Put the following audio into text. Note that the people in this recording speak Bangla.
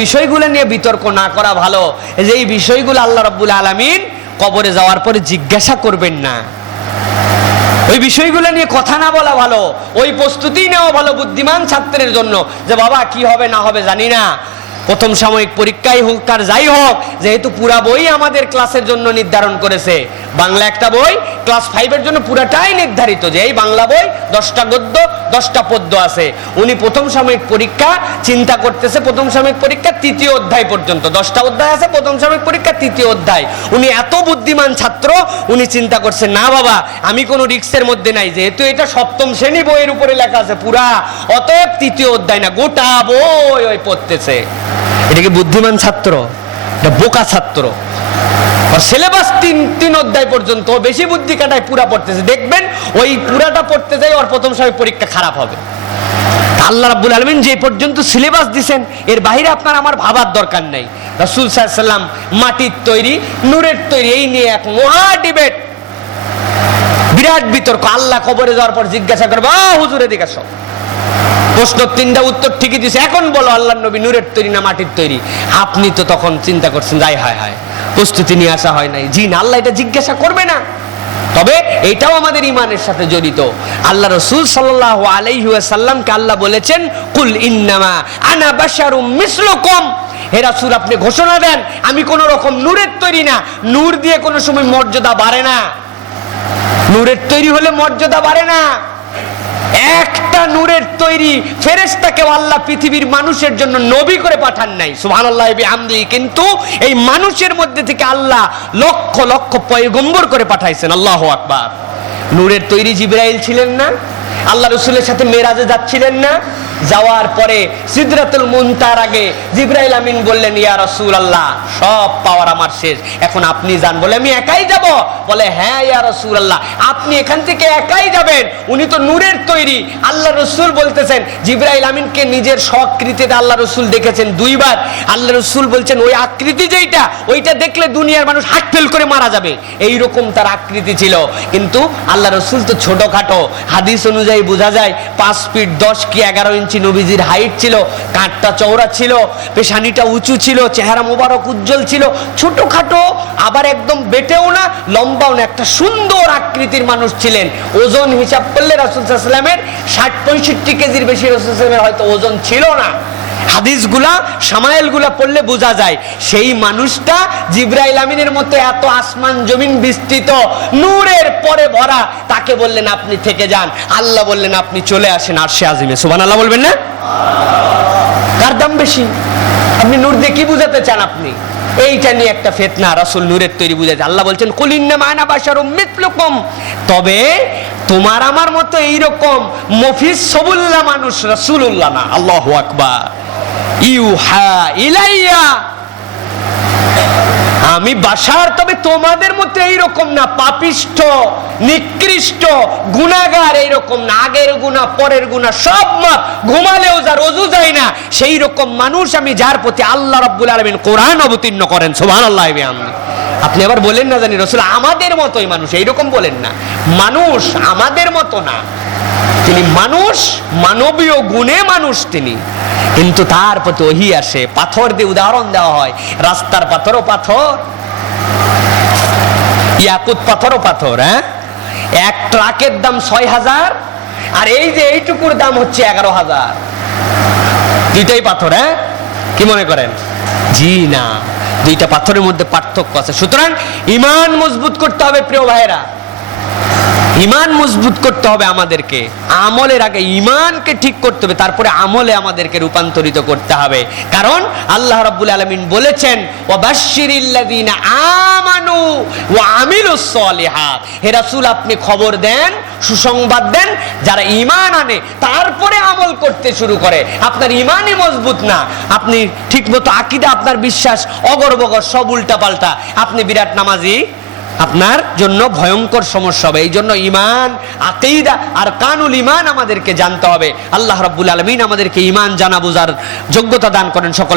বিষয়গুলো নিয়ে বিতর্ক না করা ভালো। যে এই বিষয়গুলো আল্লাহ রাব্বুল আলামিন কবরে যাওয়ার পরে জিজ্ঞাসা করবেন না। ওই বিষয়গুলো নিয়ে কথা না বলা ভালো, ওই প্রস্তুতি নেওয়া ভালো বুদ্ধিমান ছাত্রের জন্য যে বাবা, কি হবে না হবে জানি না। প্রথম সাময়িক পরীক্ষাই হোক আর যাই হোক, যেহেতু পুরা বই আমাদের ক্লাসের জন্য নির্ধারণ করেছে। বাংলা একটা বই, ক্লাস ফাইভের জন্য পুরাটাই নির্ধারিত যে এই বাংলা বই দশটা গদ্য দশটা পদ্য আছে। উনি প্রথম সাময়িক পরীক্ষা চিন্তা করতেছে, প্রথম সাময়িক পরীক্ষা তৃতীয় অধ্যায় পর্যন্ত। দশটা অধ্যায় আছে, প্রথম সাময়িক পরীক্ষা তৃতীয় অধ্যায়। উনি এত বুদ্ধিমান ছাত্র, উনি চিন্তা করছে, না বাবা, আমি কোনো রিক্সের মধ্যে নাই, যেহেতু এটা সপ্তম শ্রেণি বইয়ের উপরে লেখা আছে পুরা। অতএব তৃতীয় অধ্যায় না, গোটা বই ওই পড়তেছে। এটা কি বুদ্ধিমান ছাত্র? এটা বোকা ছাত্র। সিলেবাস তিন তিন অধ্যায় পর্যন্ত বেশি বুদ্ধি কাটায় পুরা পড়তেছে। দেখবেন, ওই পুরাটা পড়তে যাই ওর প্রথম সময় পরীক্ষা খারাপ হবে। আল্লাহ রাব্বুল আলমিন যে পর্যন্ত সিলেবাস দিছেন, এর বাইরে আপনার আমার ভাবার দরকার নেই। রাসুল সাল্লাম মাটির তৈরি, নূরের তৈরি, এই নিয়ে এক মহা ডিবেট বিরাট বিতর্ক। আল্লাহ কবরে যাওয়ার পর জিজ্ঞাসা করবে হুজুরে দিকে সব প্রশ্ন তিনটা উত্তর ঠিকই দিছে। এখন বলো আল্লাহ নবী নূরের তৈরি না মাটির তৈরি? আপনি তো তখন চিন্তা করছেন যাই হায় হায়। প্রস্তুতি নিয়ে আসা হয় নাই। জি না আল্লাহ এটা জিজ্ঞাসা করবে না। তবে এটাও আমাদের ইমানের সাথে জড়িত। আল্লাহ রসুল সাল্লাহ আলাইহি সাল্লামকে আল্লাহ বলেছেন, কুল ইন্নামা আনা বাশারুম মিসলুকুম। হে রাসূল, আপনি ঘোষণা দেন, আমি কোন রকম নূরের তৈরি না। নূর দিয়ে কোনো সময় মর্যাদা বাড়ে না। নূরের তৈরি হলে মর্যাদা বাড়ে না। একটা নূরের তৈরি ফেরেশতাকে আল্লাহ পৃথিবীর মানুষের জন্য নবী করে পাঠান নাই। সুবহানাল্লাহ আমদি কিন্তু এই মানুষের মধ্যে থেকে আল্লাহ লক্ষ লক্ষ পয়গম্বর করে পাঠাইছেন। আল্লাহ আকবার। নূরের তৈরি জিব্রাইল ছিলেন না? আল্লাহ রসুলের সাথে মেরাজে যাচ্ছিলেন না। যাওয়ার পরে সিদরাতুল মুনতার আগে জিব্রাইল আমিন বললেন, ইয়া রাসূল আল্লাহ সব পাওয়ার আমার শেষ। এখন আপনি যান। বলে, আমি একাই যাব? বলে হ্যাঁ ইয়া রাসূল আল্লাহ আপনি এখান থেকে একাই যাবেন। উনি তো নূরের তৈরি। আল্লাহ রসুল বলতেছেন, জিব্রাইল আমিনকে নিজের স্বকৃতিতে আল্লাহ রসুল দেখেছেন দুইবার। আল্লাহ রসুল বলছেন, ওই আকৃতি যেইটা, ওইটা দেখলে দুনিয়ার মানুষ হাট ফেল করে মারা যাবে। এই রকম তার আকৃতি ছিল। কিন্তু আল্লাহ রসুল তো ছোটখাটো, হাদিস অনুযায়ী বোঝা যায় পাঁচ ফিট দশ কি এগারো ইঞ্চি নবীজির হাইট ছিল, কাঠটা চওড়া ছিল, পেশানিটা উঁচু ছিল, চেহারা মোবারক উজ্জ্বল ছিল, ছোটোখাটো, আবার একদম বেটেও না, লম্বাও না, একটা সুন্দর আকৃতির মানুষ ছিলেন। ওজন হিসাব করলে রাসুল ষাট পঁয়ষট্টি কেজির বেশি রসুল হয়তো ওজন ছিল না। হাদিসগুলা, সামায়েলগুলা পড়লে বোঝা যায়, সেই মানুষটা জিব্রাইল আমিনের মতো এত আসমান জমিন বিস্তৃত, নূরের পরে ভরা, তাকে বললেন, আপনি থেকে যান। আল্লাহ বললেন, আপনি চলে আসেন আর সে আজিমে। সুবান আল্লাহ বলবেন না? কার দাম বেশি? আপনি নূর দিয়ে কি বুঝাতে চান আপনি? এইটা নিয়ে একটা ফেতনা, রাসূল নূরের তৈরি বুঝাচ্ছে আল্লাহ বলছেন কুলিন্না মায়না বাশারুম মিথলুকুম। তবে তোমার আমার মতো এইরকম মফিজ সবুল্লাহ মানুষ রাসূলুল্লাহ না, আল্লাহু আকবার। আমি বাসার, তবে তোমাদের মতো এইরকম না, পাপিষ্ঠ, নিকৃষ্ট গুণাগার এইরকম না, আগের গুণা পরের গুণা সব মাপ ঘুমালেও যার রজু যায় না সেই রকম মানুষ আমি যার প্রতি আল্লাহ রাব্বুল আলামিন কোরআন অবতীর্ণ করেন, সুবহানাল্লাহ আমি আপনি আবার বলেন না জানি, রসুল, আমাদের মতোই মানুষ, এইরকম বলেন না। মানুষ আমাদের মতো না। তিনি মানুষ, মানবীয় গুণে মানুষ তিনি। কিন্তু তার প্রতি ওহি আসে। পাথর দিয়ে উদাহরণ দেওয়া হয়, রাস্তার পাথরও পাথর, ইয়াকুত পাথরও পাথর হ্যাঁ? এক ট্রাকের দাম ছয় হাজার, আর এই যে এইটুকুর দাম হচ্ছে এগারো হাজার। দুইটাই পাথর হ্যাঁ? কি মনে করেন? জি না, দুইটা পাথরের মধ্যে পার্থক্য আছে। সুতরাং ইমান মজবুত করতে হবে প্রিয় ভাইয়েরা। ইমান মজবুত করতে হবে আমাদেরকে। আমলের আগে ইমানকে ঠিক করতে হবে, তারপরে আমলে আমাদেরকে রূপান্তরিত করতে হবে। কারণ আল্লাহ রাব্বুল আলামিন বলেছেন, ওয়াবাশশিরিল্লাযিনা আমানু ওয়া আমিলুস সলিহাত। হে রাসূল, আপনি খবর দেন, সুসংবাদ দেন, যারা ঈমান আনে, তারপরে আমল করতে শুরু করে। আপনার ইমানই মজবুত না। আপনি ঠিকমতো আকীদা, আপনার বিশ্বাস অগরবগর, সব উল্টাপাল্টা। আপনি বিরাট নামাজি আপনার জন্য ভয়ঙ্কর সমস্যা হবে। এই জন্য ইমান আকেইদা আর কানুল ইমান আমাদেরকে জানতে হবে। আল্লাহ রব্বুল আলমিন আমাদেরকে ইমান জানা বোঝার যোগ্যতা দান করেন সকল